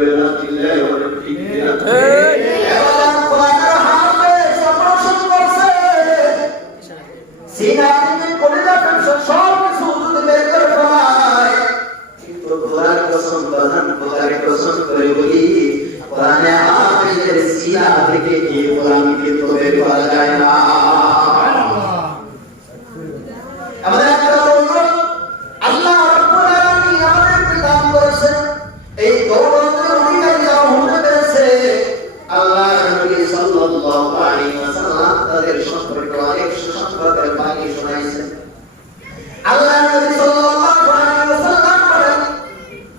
বেলা দিলে ওরে ঠিক কিনা এবার কোরআনের হাফেজ অপারেশন করছে সিনা থেকে কলিজা ফেলছে সব কিছু যদি বের করে ফেলায় কিন্তু খোদার কসম বাজান খোদার কসম করে বলি কোরআনে হাফেজের সিনা থেকে কি কোরআনকে তো বের করা যায় না আমাদের একটা অনুরোধ আল্লাহ রাব্বুল আলামিন আমাদেরকে দান করেছেন এই দৌলতের অধিকারী যারা হতে পেরেছে আল্লাহ নবী সাল্লাল্লাহু আলাইহি ওয়াসাল্লাম তাদের সম্পর্কে অনেক সুসংবাদের বাণী শোনাইছেন আল্লাহ নবী সাল্লাল্লাহু আলাইহি ওয়াসাল্লাম বলেন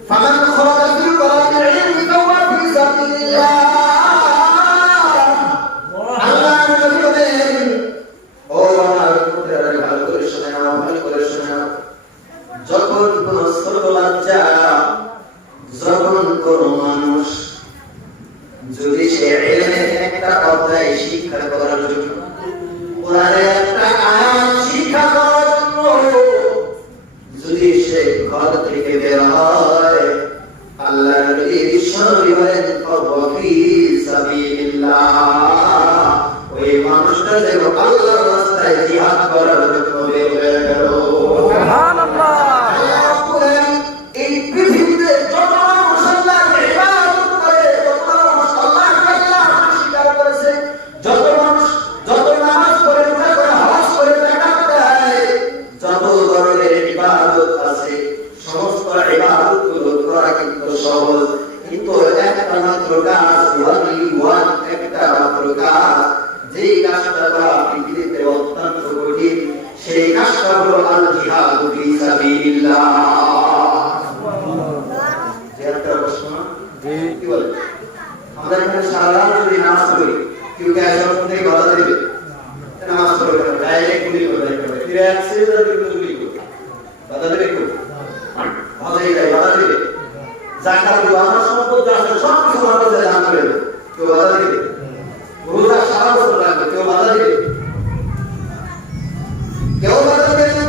ফামান খরাজা ফি তালাবিল ইলমি ফাহুয়া ফি সাবিলিল্লাহ আল্লাহ নবী বলেন ও আমার পুত্ররা ভালো করে শোনাও যখন কোন ছোট বাচ্চা যখন কোন মানুষ যদি সে ইলমের একটা অধ্যায় শিক্ষা করার জন্য কোরআনের একটা আয়াত শিক্ষা করার জন্য যদি সে ঘর থেকে বের হয় আল্লাহ নবী বিশ্বনবী বলেন ফি সাবিলিল্লাহ ওই মানুষটা যেন আল্লাহর রাস্তায় জিহাদ করার জন্য বের হয়ে গেল সুবহানাল্লাহ এই পৃথিবীতে যত মানুষ আল্লাহর ইবাদত করে যত মানুষ আল্লাহকে আল্লাহ স্বীকার করেছে যত মানুষ যত নামাজ পড়ে রোজা করে হজ করে যাকাত দেয় যত ধরনের ইবাদত আছে সমস্ত ইবাদতগুলো করা কিন্তু সহজ কিন্তু একটা মাত্র কাজ একটা মাত্র কাজ যেই কাজটা করা পৃথিবীতে অত্যন্ত কঠিন সেই কাজটা হলো আল জিহাদু ফি সাবিলিল্লাহ জিহাদটা প্রশ্ন কি বলে আমরা এখানে সারা রাত যদি নামাজ পড়ি কেউ কে আসলে কোন থেকে বাধা দিবে নামাজ পড়বে না ডাইরেক্ট গুলি করবে ফিরে আসছে তাদের গুলি করবে বাধা দেবে কেউ বাধা দিবে যাকাত দিব আমার সম্পদ যা আছে সব কিছু আমার কাছে দান করে দেব কেউ বাধা দিবে রোজা সারা বছর রাখবে কেউ বাধা দিবে কেউ বাধা দিবে না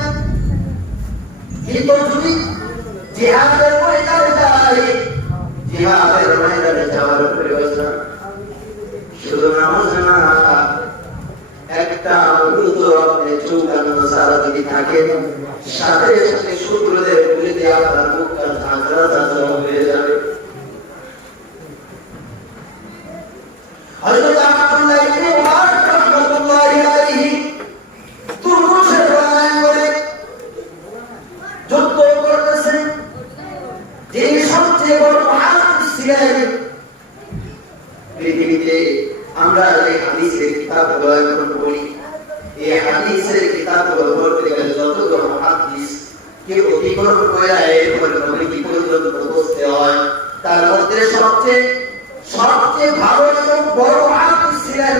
কিন্তু যদি জিহাদের ময়দানে যাই জিহাদের ময়দানে যাওয়ার প্রয়োজন শুধু নামাজ না একটা দ্রুত আপনি চৌকান্ন সারা যদি থাকেন সাথে সাথে শত্রুদের গুলিতে আপনার মুখটা ঝাঁঝরা ঝাঁঝরা হয়ে যাবে হযরত আব্দুল্লাহ ইবনে উমর রাহমাতুল্লাহি আলাইহি তুরমুশের রায় করে যুদ্ধ করতেছেন যিনি সবচেয়ে বড় মুহাদ্দিস ছিলেন পৃথিবীতে আমরা এই হাদিসের কিতাবগুলো এখন পড়ি এই হাদিসের কিতাবগুলো পড়তে গেলে যতগুলো মুহাদ্দিস কে অধিকরণ করে এরপর নবী কি পর্যন্ত বসতে হয় তার মধ্যে সবচেয়ে ভালো এবং বড় মুহাদ্দিস ছিলেন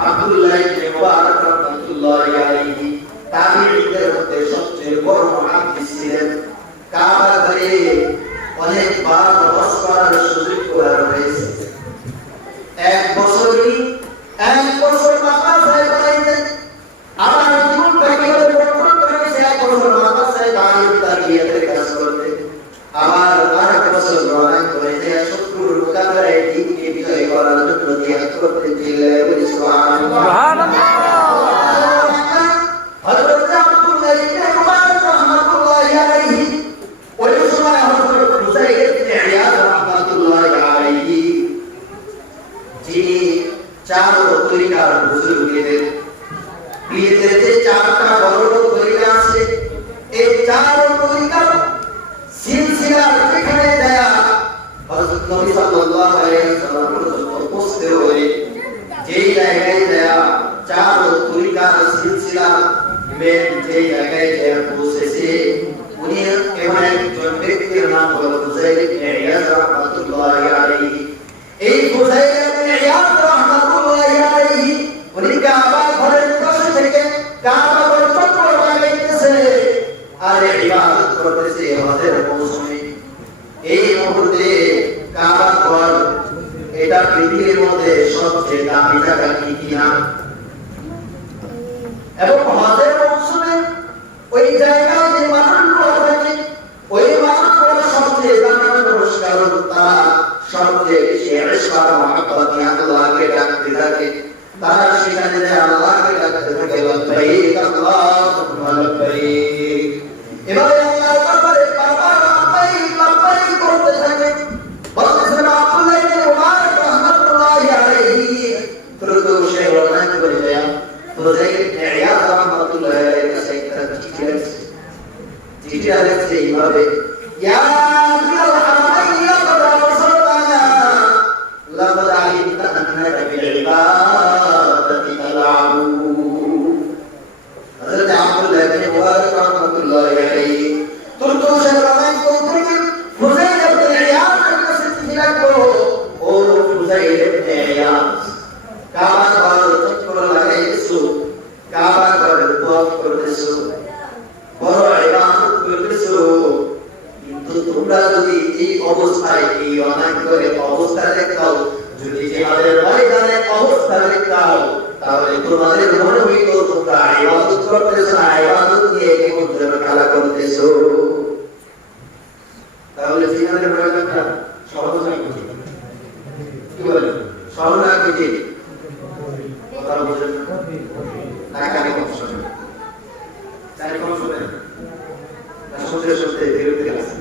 আব্দুল্লাহ ইবনে মুবারক রাহমাতুল্লাহি আলাইহি তাবিঈদের মধ্যে সবচেয়ে বড় মুহাদ্দিস ছিলেন কাবা ঘরে অনেকবার নামাজ পড়ার সুযোগ করা হয়েছে এক বছর মাদ্রাসায় পড়াইতেন আমার জীবনটা কিভাবে পরিবর্তন করে গেছে এক বছর মাদ্রাসায় দাঁড়িয়ে তারবিয়াতের কাজ করতে আবার আরেক বছর রওনা করে যে শত্রুর মোকাবেলায় দিনকে বিজয় করার জন্য জিহাদ করতে গেলে বলি সুবহানাল্লাহ হযরত আব্দুল্লাহ ইবনে মুবারক রাহমাতুল্লাহি আলাইহি ওই সময় হযরত হুসাইন ইবনে ইয়াদ রাহমাতুল্লাহি আলাইহি যিনি চার তরিকার হুজুর হলেন বিয়েতে যে চারটা বড় বড় তরিকা আছে এই চার তরিকার সিলসিলার যেখানে দেয়া হযরত নবী সাল্লাল্লাহু আলাইহি ওয়াসাল্লাম পৌঁছতে হয় যেই জায়গায় দেয়া চার তরিকার সিলসিলা মেন যেই জায়গায় দেয়া পৌঁছেছে উনি এমন একজন ব্যক্তির নাম হলো হুসাইন ইবনে ইয়াদ রাহমাতুল্লাহি আলাইহি এই হুসাইন ইবনে ইয়াদ রাহমাতুল্লাহি আলাইহি উনি কাবা ঘরের পাশে থেকে কাবা ঘর চক্র লাগাইতেছে আর ইবাদত করতেছে হজের মৌসুমে এই মুহূর্তে কাবা ঘর এটা পৃথিবীর মধ্যে সবচেয়ে দামি জায়গা কিনা এবং হজের মৌসুমে ওই জায়গায় যে মানুষগুলো থাকে ওই মানুষগুলো সবচেয়ে দামি মানুষ কারণ তারা ইশক মহব্বত নিয়ে আল্লাহকে ডাকতে থাকে তারা সেখানে যে আল্লাহকে ডাকতে থাকে লব্বাইক আল্লাহুম্মা লব্বাইক এভাবে আল্লাহর দরবারে বারবার লব্বাইক লব্বাইক করতে থাকে বলতেছেন আব্দুল্লাহ ইবনে উমর রাহমাতুল্লাহি আলাইহি তুরুদু শেখ রহমান বলে যায় ফুযাইল ইবনে ইয়াদ রাহমাতুল্লাহি আলাইহি কাছে একটা চিঠি আছে চিঠিটা লিখছে এইভাবে ইয়া আমিরাল হারামাইন লাকাদ আরসালনা লাকাদ আলিমতা আন্নাকা বিল ইবাদাতি তালআবু হযরত আব্দুল্লাহ ইবনে উমর রাহমাতুল্লাহি আলাইহি তুরুদু শেখ রহমান को ফুযাইল ইবনে ইয়াদ কাছে চিঠি লিখলো ও ফুযাইল ইবনে ইয়াদ কাবা ঘর চক্কর লাগাইছো কাবা ঘর তওয়াফ করতেছো বড় ইবাদত করতেছো কিন্তু তোমরা যদি এই অবস্থায় এই অন্যায় করে অবস্থা দেখাও যদি জিহাদের ময়দানে অবস্থা দেখাও তাহলে তোমাদের মনে হইতো তোমরা ইবাদত করতেছো না ইবাদত নিয়ে কেমন যেন খেলা করতেছো তাহলে জিহাদের ময়দানটা সহজ না কঠিন কি বলেন সহজ না কঠিন কথা বুঝেন না কানে কম শোনেন কানে কম শোনেন না শুনতে শুনতে ধীরে ধীরে আসছে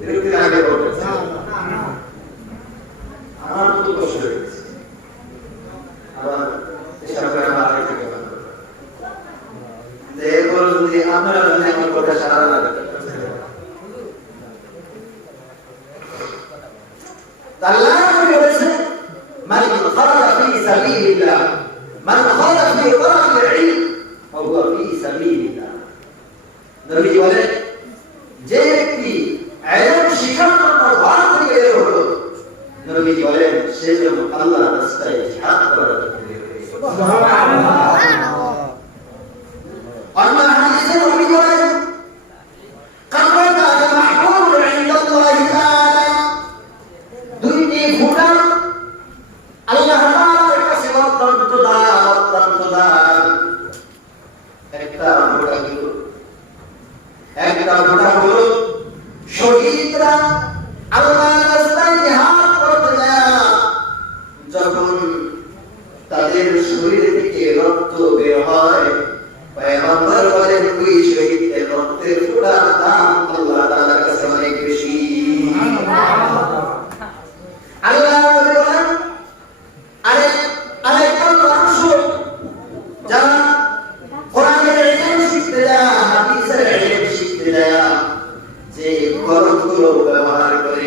ধীরে ধীরে আগে বলতেছে আমার তো কষ্ট হয়ে গেছে আবার চেষ্টা করে আমার আগে থেকে এরপর যদি আপনারা যদি আমার কথা সারা না দিতে আল্লাহ বলেছেন মান খারাজা ফি সাবিলিল্লাহ মান খারাজা ফি তালাবিল ইলম ফাহুয়া ফি সাবিলিল্লাহ নবী বলেন যে ব্যক্তি ইলম শিখার জন্য ঘর থেকে বের হলো নবী বলেন সে যেন আল্লাহর রাস্তায় জিহাদ করার জন্য বের হয়েছে সুবহানাল্লাহ অন্য হাদিসে নবী বলেন কাররাতা মাহবুব ইনদাল্লাহি তাআলা দুইটি ঘোড়া আল্লাহ তাআলার কাছে অত্যন্ত দাম একটা ঘোড়া হলো শহীদরা আল্লাহর রাস্তায় জিহাদ করতে যায় যখন তাদের শরীর থেকে রক্ত বের হয় পয়গম্বর বলেন ওই শহীদের রক্তের ফোঁটার দাম আল্লাহ তাআলার কাছে অনেক বেশি আল্লাহ বলেন আরেকজন মানুষ যারা কোরআনের ইলম শিখতে যায় হাদিসের ইলম শিখতে যায় যে কলমগুলো ব্যবহার করে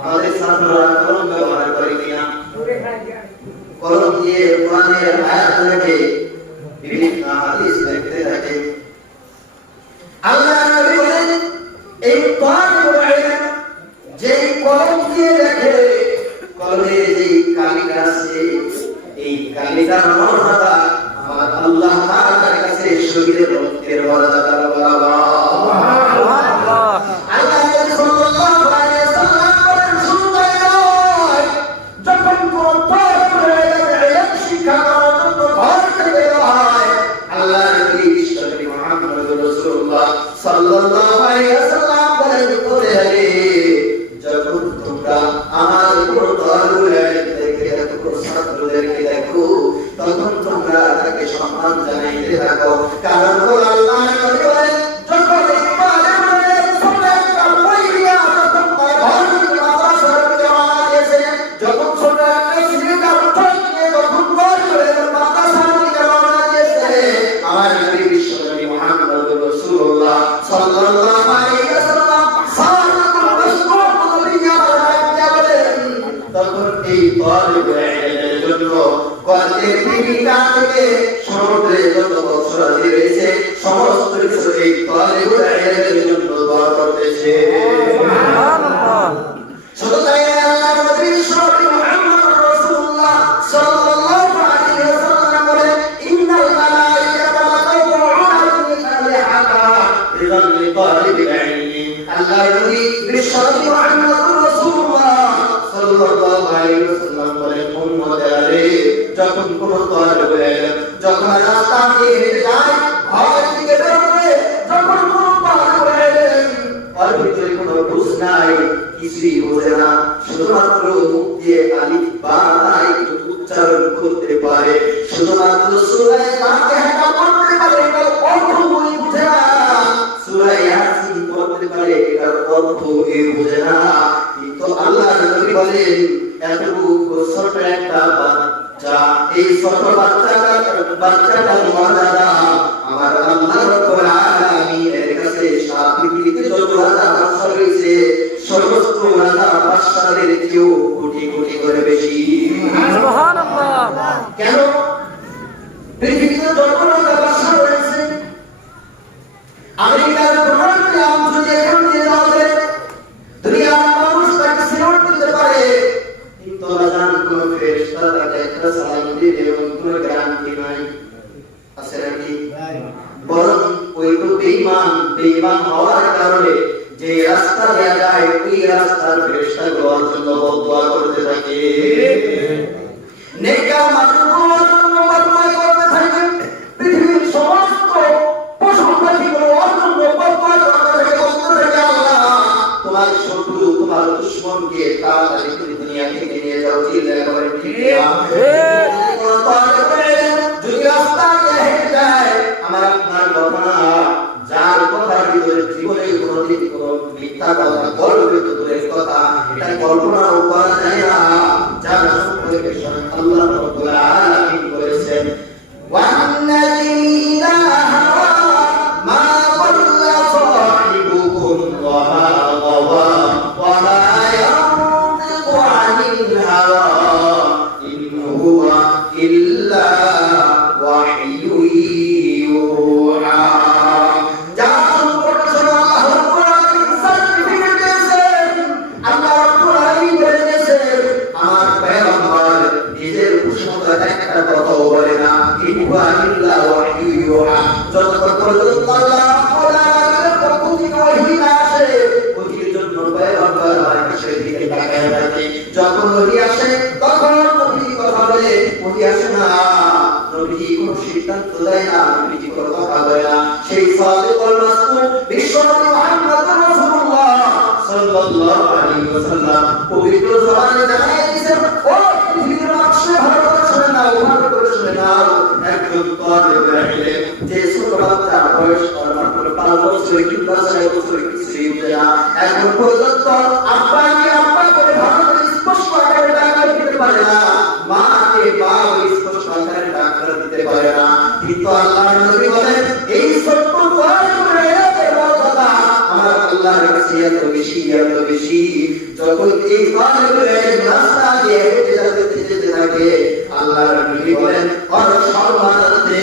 আমাদের ছাত্ররা কলম ব্যবহার করে কিনা কলম দিয়ে কোরআনের আয়াত লেখে বিভিন্ন হাদিস লিখতে থাকে আল্লাহ নবী বলেন এই তালিবুল ইলম যে কলম দিয়ে লেখে কলমে যে কালিটা আছে এই কালিটার মর্যাদা আমার আল্লাহ তাআলার কাছে শহীদের রক্তের মর্যাদা বরাবর সুবহানাল্লাহ আল্লাহ সাল্লাল্লাহু আলাইহি ওয়াসাল্লাম বলেন শুনতে নয় যখন কোন তালিবুল ইলম শিক্ষা করার জন্য ঘর থেকে হয় আল্লাহ নবী বিশ্বনবী মুহাম্মদুর রাসূলুল্লাহ সাল্লাল্লাহু আলাইহি ওয়াসাল্লাম বলেন করে রে যখন তোমরা আমার কোন তালিবুল ইলম দেখে দেখো ছাত্রদেরকে দেখো তখন তোমরা তাকে সম্মান জানাইতে থাকো কারণ আল্লাহ নবী বলেন যখন তালিবুল ইলম ছোটটা বইয়া তখন ঘর থেকে মাদ্রাসার জামানা দিয়েছে যখন ছোটটা সিলেটা উঠাইয়ে যখন ঘর করে মাদ্রাসার জামানা দিয়েছে আমার নবী বিশ্বনবী মুহাম্মদুর রাসূলুল্লাহ সাল্লাল্লাহু আলাইহি ওয়াসাল্লাম সালাতুল মাসরুর নবিয়া বলেন তখন এই তালিবুল ইলমের জন্য কলেজের জীবিকা থেকে সমুদ্রে যত বছরাদি রয়েছে সমস্ত কিছু এই তালিবুল ইলমের জন্য দোয়া করতেছে সুবহানাল্লাহ শুধু তাই আল্লাহর নবী বিশ্বনবী মুহাম্মদুর রাসূলুল্লাহ সাল্লাল্লাহু আলাইহি ওয়াসাল্লাম বলেন ইন্নাল মালাইকাতা লাতাউনা বিল-আজনিহাতা রিদাল লিতালিবিল ইলম আল্লাহর নবী বিশ্বনবী মুহাম্মদুর রাসূলুল্লাহ সাল্লাল্লাহু আলাইহি ওয়াসাল্লাম বলেন উম্মতে যখন কোন তালিবুল ইলম যখন রাস্তা দিয়ে হেঁটে যায় ঘর থেকে বের হয়ে যখন কোন তালিবুল ইলম ওর ভিতরে কোনো বুঝ নাই, কিছুই বোঝে না, শুধুমাত্র মুখ দিয়ে আলিফ বা তা একটু উচ্চারণ করতে পারে, শুধুমাত্র সূরা ফাতিহা পড়তে পারে, এটার অর্থ বুঝে না, সূরা ইয়াসিন পড়তে পারে, এটার অর্থ বুঝে না। কিন্তু আল্লাহর নবী বলেন এতটুকু ছোট একটা বাচ্চা, এই ছোট বাচ্চাটার মর্যাদা আমার আল্লাহ রাব্বুল আলামিনের কাছে সারা পৃথিবীতে যত রাজা বাদশা রয়েছে সমস্ত রাজা বাদশাদের চেয়েও কোটি কোটি করে বেশি। সুবহানাল্লাহ। কেন? পৃথিবীতে যত রাজা বাদশা রয়েছে, আমেরিকার ডোনাল্ড ট্রাম্প যদি এখন দিয়ে যাওয়া যায়, দুনিয়ার মানুষ তাকে সিনেট দিতে পারে, কিন্তু রাজান কোন ফেরেশতা তাকে একটা সালাম দিবে এমন কোন গ্যারান্টি নাই, আছে নাকি? বরং ওই তো বেঈমান হওয়ার কারণে যে রাস্তা দেয়া যায় ওই রাস্তার ফেরেশতা গুলোর জন্য বদদুয়া করতে থাকে, নেককার মানুষগুলোর জন্য বদদুয়া করতে থাকে, পৃথিবীর সমস্ত পশু পাখিগুলো ওর জন্য বদদুয়া করতে থাকে, বলতে থাকে আল্লাহ তোমার শত্রু তোমার দুশমনকে তাড়াতাড়ি করে দুনিয়া থেকে নিয়ে যাও, চিল্লায়ে বলেন ঠিক না? যদি রাস্তা দিয়ে হেঁটে যায় আমার আপনার কথা না, যার কথার ভিতরে জীবনে কোনোদিন কোনো মিথ্যা কথা বলবে তো দূরের কথা, এটা কল্পনাও করা যায় না, যার সম্পর্কে আল্লাহ রাব্বুল আলামিন বলেছেন ওয়ান-নাজমি ইযা হাওয়া মা দাল্লা সাহিবুকুম ওয়া মা গাওয়া ওয়া মা ইয়ানতিকু আনিল হাওয়া ইন হুয়া ইল্লা ওয়াহয়ুন ইউহা। যার সম্পর্কে আল্লাহ রাব্বুল আলামিন সার্টিফিকেট দিয়েছেন, আল্লাহ রাব্বুল আলামিন বলেছেন আমার পয়গম্বর নিজের ঘোষণা একটা কথাও বলে না, ইন হুয়া ইল্লা ওয়াহয়ুন ইউহা, যতক্ষণ পর্যন্ত আল্লাহ রাব্বুল আলামিনের পক্ষ থেকে ওহী না আসে ওহীর জন্য পয়গম্বর আকাশের দিকে তাকায় থাকে, যখন ওহী আসে তখন নবী কথা বলে, ওহী আসে না নবী কোনো সিদ্ধান্ত দেয় না, নবী কোনো কথা বলে না। সেই সাদিকুল মাসদুক বিশ্বনবী মুহাম্মদ রাসূলুল্লাহ সাল্লাল্লাহু আলাইহি ওয়াসাল্লাম পবিত্র জবানে জানিয়ে দিয়েছেন, ও পৃথিবীর মানুষে ভালো করে শুনে নাও, ভালো করে শুনে নাও, একজন তালিবে ইলম যে ছোট বাচ্চা বয়স মাত্র 5 বছর কিংবা 6 বছর কিছুই বোঝে না, এখন পর্যন্ত আব্বাকে আব্বা বলে ভালো করে স্পষ্ট আকারে ডাক দিতে পারে না, মাকে মা বলে স্পষ্ট আকারে ডাক দিতে পারে না, কিন্তু আল্লাহর নবী বলেন এই ছোট্ট বয়সে এত মর্যাদা আমার আল্লাহর কাছে এত বেশি, যখন এই তালিবে রাস্তা দিয়ে হেঁটে যেতে থাকে আল্লাহর নবী বলেন আর সর্বদাতে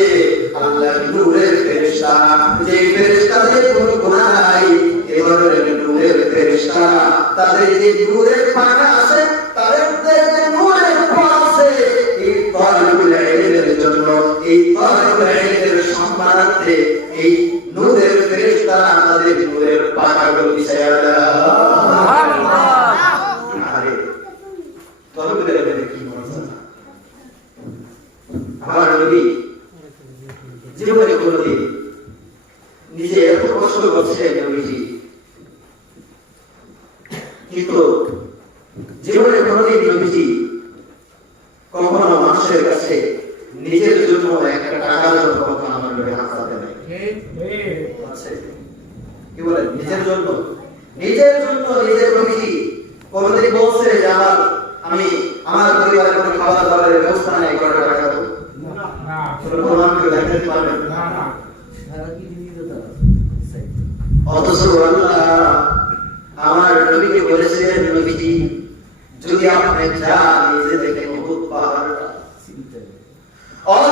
আল্লাহর নূরের ফেরেশতা, যে ফেরেশতাদের কোনো গুনাহ নাই, এবারে নূরের ফেরেশতা তাদের যে নূরের পাখা আছে, তাদের যে নূরের পাখা আছে, এই তালিবুল ইলমের জন্য, এই তালিবুল ইলমের সম্মানার্থে এই নূরের ফেরেশতা তাদের নূরের পাখাগুলো বিছায়া দেয়। সুবহানাল্লাহ। আরে তালিবুল ইলমের কি মর্যাদা! আমার নবী জীবনে কোনদিন নিজে এত কষ্ট করছে নবীজি, কিন্তু জীবনে কোনদিন নবীজি কখনো মানুষের কাছে নিজের জন্য একটা টাকার জন্য কখনো আমার নবী হাত পাতে নাই। কি বলেন? নিজের জন্য নিজের নবীজি কোনদিন বলছে যে আমি আমার পরিবারের কোনো খাবার দাবারের ব্যবস্থা নাই, কত টাকা দেবো? না, প্রমাণ করে দেখাতে পারবেন না। অথচ আল্লাহ আমার নবীকে বলেছিলেন নবীজি যদি আপনি চান নিজে দেখেন উহুদ পাহাড়টা,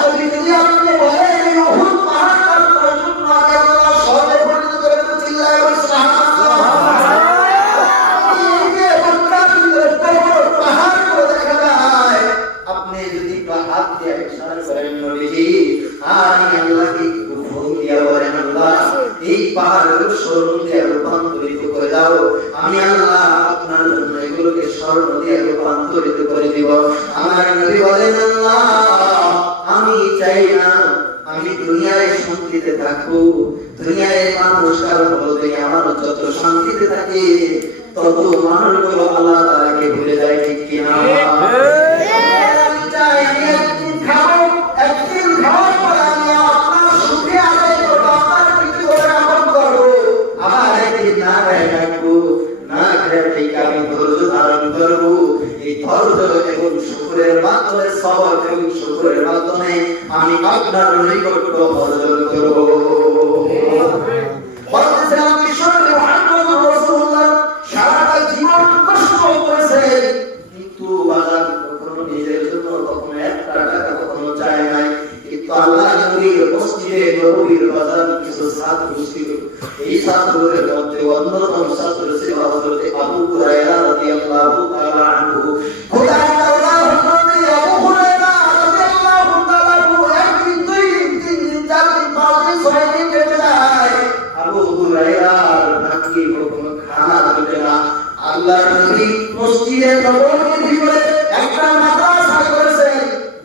নবী যদি আপনি বলেন এই উহুদ পাহাড়টা পর্যন্ত আগে আল্লাহ সবে পরিণত করে দিতে, চিল্লায়ে বলেন সুবহানাল্লাহ। এই মক্কা থেকে পাহাড় করে দেখা যায়, আপনি যদি হাত দিয়ে ইশারা করেন নবীজি আমি আল্লাহকে হুকুম দিয়া বলেন আল্লাহ এই পাহাড়ের স্বর্ণ দিয়ে রূপান্তরিত করে দাও, আমি আল্লাহ আপনার জন্য এগুলোকে স্বর্ণ দিয়ে রূপান্তরিত করে দিব। আমার নবী বলেন আল্লাহ আমি চাই না আমি দুনিয়ায় শান্তিতে থাকবো, দুনিয়ায় মানুষ কারো বলতে আমার যত শান্তিতে থাকে তত মানুষগুলো আল্লাহ তাআলাকে ভুলে যায়, ঠিক কিনা? আমি চাই আমি একদিন খাবো, একদিন খাওয়ার পর আমি আপনার সুখে আদায় করবো, আপনার কিছু করে আমল করবো, আবার একদিন না খেয়ে থাকবো, না খেয়ে ঠিক আমি ধৈর্য ধারণ করবো। এই ধৈর্য এবং শুকরের মাধ্যমে, সবর এবং শুকরের মাধ্যমে আমি আপনার নৈকট্য অর্জন করবো। বলতেছিলাম বিশ্বনবী মুহাম্মদুর রাসূলুল্লাহ সারাটা জীবন কষ্ট করেছেন, কিন্তু বাজার কখনো নিজের জন্য কখনো একটা টাকা কখনো চায় নাই। কিন্তু আল্লাহ নবীর মসজিদে নববীর বাজার কিছু ছাত্র ছিল, এই ছাত্রদের মধ্যে অন্যতম ছাত্র ছিল হযরত আবু হুরায়রা রাদিয়াল্লাহু তাআলা আনহু। আল্লাহর নবী মসজিদে নববীর ভিতরে একটা মাদ্রাসা করেছেন,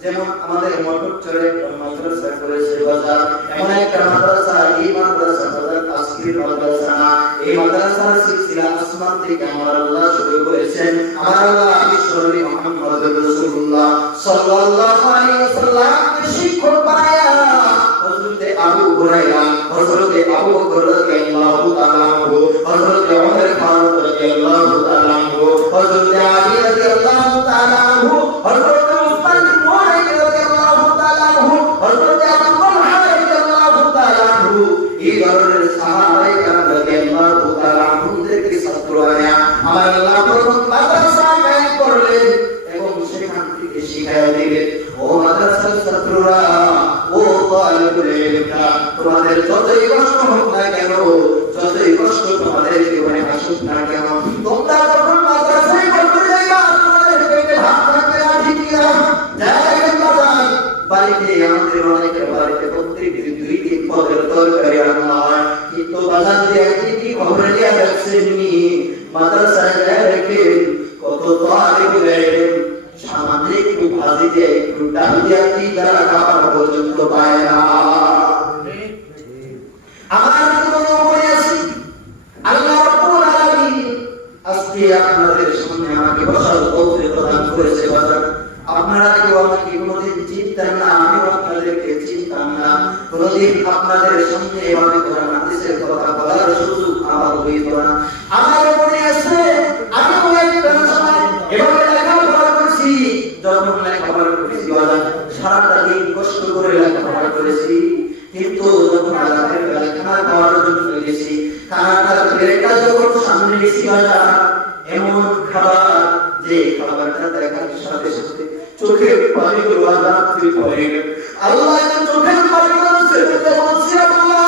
যেমন আমাদের মটরচরে একটা মাদ্রাসা করেছে বাজার, এমন একটা মাদ্রাসা, এই মাদ্রাসা বাজার আজকের মাদ্রাসা না, এই মাদ্রাসার সিলসিলা আসমান থেকে আমার আল্লাহ শুরু করেছেন। আমার আল্লাহ বিশ্বনবী মুহাম্মদুর রাসূলুল্লাহ সাল্লাল্লাহু আলাইহি ওয়াসাল্লামকে শিক্ষক বানায়া হযরত আবু হুরায়রা, হযরত আবু বকর রাদিয়াল্লাহু তাআলা আনহু, হযরত ওমর ফারুক রাদিয়াল্লাহু তাআলা আনহু, হযরত আলী রাদিয়াল্লাহু তাআলা আনহু, হযরত উসমান বিন মুআইদ রাদিয়াল্লাহু তাআলা আনহু, হযরত আবু তালহা রাদিয়াল্লাহু তাআলা আনহু, এই ধরনের সাহাবায়ে কেরাম রাদিয়াল্লাহু তাআলা আনহুদেরকে ছাত্র বানায়া আমার আল্লাহ প্রথম মাদ্রাসা কায়েম করলেন এবং সেখান থেকে শিখায়া দিলেন, ও মাদ্রাসার ছাত্ররা, ও তালিবুল ইলমরা, তোমাদের যতই কষ্ট হোক না কেন, যতই কষ্ট তোমাদের জীবনে আসুক না কেন, তোমরা যখন মাদ্রাসায় পড়তে যাইবা তোমাদের পেটে ভাত থাকবে না, ঠিক কি না? দেখেন বাজার বাড়িতে, আমাদের অনেকের বাড়িতে প্রত্যেকদিন 2-3 পদের তরকারি রান্না হয়, কিন্তু বাজার দিয়ে একদিন খবর নিয়ে যাচ্ছেনি মাদ্রাসায় দেখেন কত তালিবুল ইলম সামান্য একটু ভাজি দিয়ে একটু ডাল দিয়ে তিনবেলা খাবার পর্যন্ত পায় না। আমার কোনো মনে আছে আল্লাহ রাব্বুল আলামিন আজকে আপনাদের সামনে আমাকে বসার তৌফিক প্রদান করেছে বাজার। আপনারা কেউ আমাকে কোনোদিন চিনতেন না, আমিও আপনাদেরকে চিনতাম না, কোনোদিন আপনাদের সামনে এভাবে কোরআন হাদিসের কথা বলার সুযোগ আমার হইত না। আমার মনে আছে আমিও একটা সময় এভাবে লেখাপড়া করেছি, যখন লেখাপড়া করেছি বাজার সারাটা দিন কষ্ট করে লেখাপড়া করেছি, কিন্তু যখন রাতের বেলা খানা খাওয়ার জন্য গেছি, খানাটার প্লেটটা যখন সামনে নিয়েছি বাজার, এমন খাবার যে খাবারটা দেখার সাথে সাথে চোখের পানিগুলো রাত্রি পড়ে গেল। আল্লাহ চোখের পানিগুলো ছেড়ে বলছি, আল্লাহ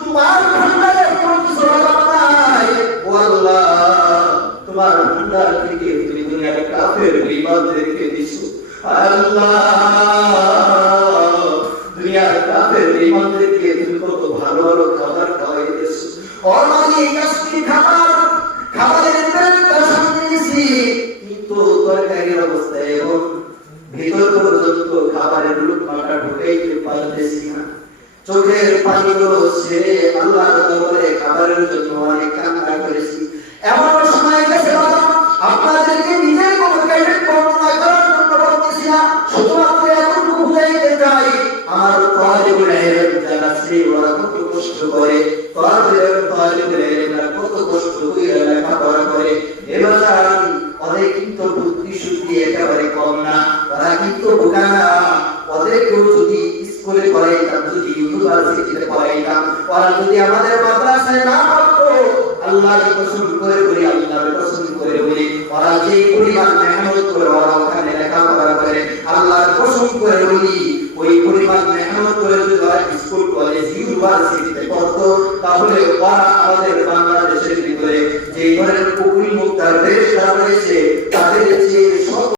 তোমার ভান্ডারে কোনো কিছু অভাব নাই, ও আল্লাহ তোমার ভান্ডার থেকে তুমি দুনিয়ার কাফের বেঈমানদেরকে দিছো, আল্লাহ দুনিয়ার কাফের বেঈমানদেরকে তুমি কত ভালো ভালো খাবার খাওয়াইতেছো। অনেক আজকে খাবারের প্লেটটা সামনে নিয়েছি, কিন্তু তরকারির অবস্থা এবং ভিতর পর্যন্ত খাবারের লুকমাটা ঢুকাইতে পারতেছি না। চোখের পানিগুলো ছেড়ে আল্লাহর দরবারে খাবারের জন্য অনেক কান্না করেছি। এমন সময় গেছে বাবা, আপনাদেরকে নিজের কোনো ক্যারেক্ট বর্ণনা করার জন্য বলতেছি না, শুধুমাত্র এতটুকু বুঝাইতে চাই আমার তালিবুল ইলম যারা আছে ওরা কত কষ্ট করে, তালিবুল ইলমরা কত কষ্ট করে লেখাপড়া করে। এবার ওদের কিন্তু বুদ্ধি শুদ্ধি একেবারে কম না, ওরা কিন্তু বোকা না। ওদেরকেও যদি স্কুলে পড়াইতাম, যদি ইউনিভার্সিটিতে পড়াইতাম, ওরা যদি আমাদের মাদ্রাসায় না পড়তো, আল্লাহকে পছন্দ করে বলি, আল্লাহকে পছন্দ করে বলি, ওরা যে পরিমাণ মেহনত করে ওরা ওখানে লেখাপড়া করে, আল্লাহকে পছন্দ করে বলি, ওই পরিমাণ মেহনত করে যদি ওরা স্কুল কলেজ ইউনিভার্সিটিতে পড়তো, তাহলে ওরা আমাদের বাংলাদেশের ভিতরে যে ধরনের উকিল মুক্তার দেশটা রয়েছে